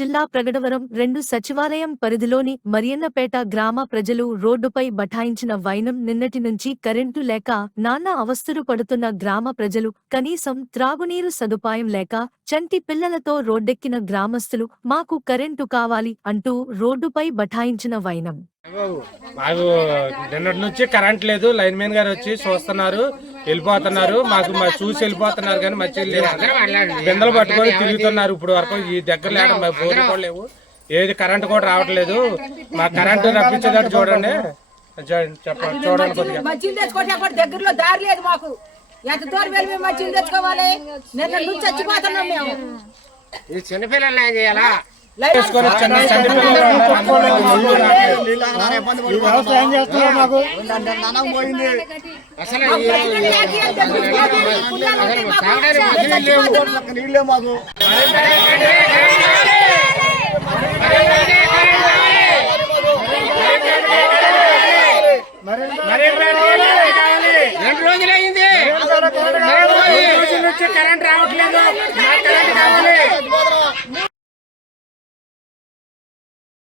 జిల్లా ప్రగడవరం 2 సచివాలయం పరిధిలోని మరియన్నపేట గ్రామ ప్రజలు రోడ్డుపై బఠాయించిన వైనం నిన్నటి నుంచి కరెంటు లేక నానా అవస్థలు పడుతున్న గ్రామ ప్రజలు కనీసం త్రాగునీరు సదుపాయం లేక చంటి పిల్లలతో రోడ్డెక్కిన గ్రామస్తులు మాకు కరెంటు కావాలి అంటూ రోడ్డుపై బఠాయించిన వైనం. మాకు నిన్నటి నుంచి కరెంట్ లేదు. లైన్ మ్యాన్ గారు వచ్చి చూస్తున్నారు, వెళ్ళిపోతున్నారు. మాకు చూసి వెళ్ళిపోతున్నారు కానీ మంచి బిందెలు పట్టుకొని తిరుగుతున్నారు. ఇప్పుడు వరకు ఈ దగ్గర లేక బోర్డు కూడా లేవు, ఏది కరెంట్ కూడా రావట్లేదు. మా కరెంటు రప్పించేటట్టు చూడండి, చెప్పండి. చూడండి కొద్దిగా మంచిలు తెచ్చుకోవడానికి దగ్గరలో దారి లేదు మాకు. ఎంత దూరం వెళ్ళి మేము మంచిలు తెచ్చుకోవాలి? నిన్న నుంచి చచ్చిపోతున్నాం మేము. ఈ చిన్నపిల్లలు ఏం చేయాలా? నీళ్ళే మాకు రెండు రోజులైంది, కరెంట్ రావట్లేదు.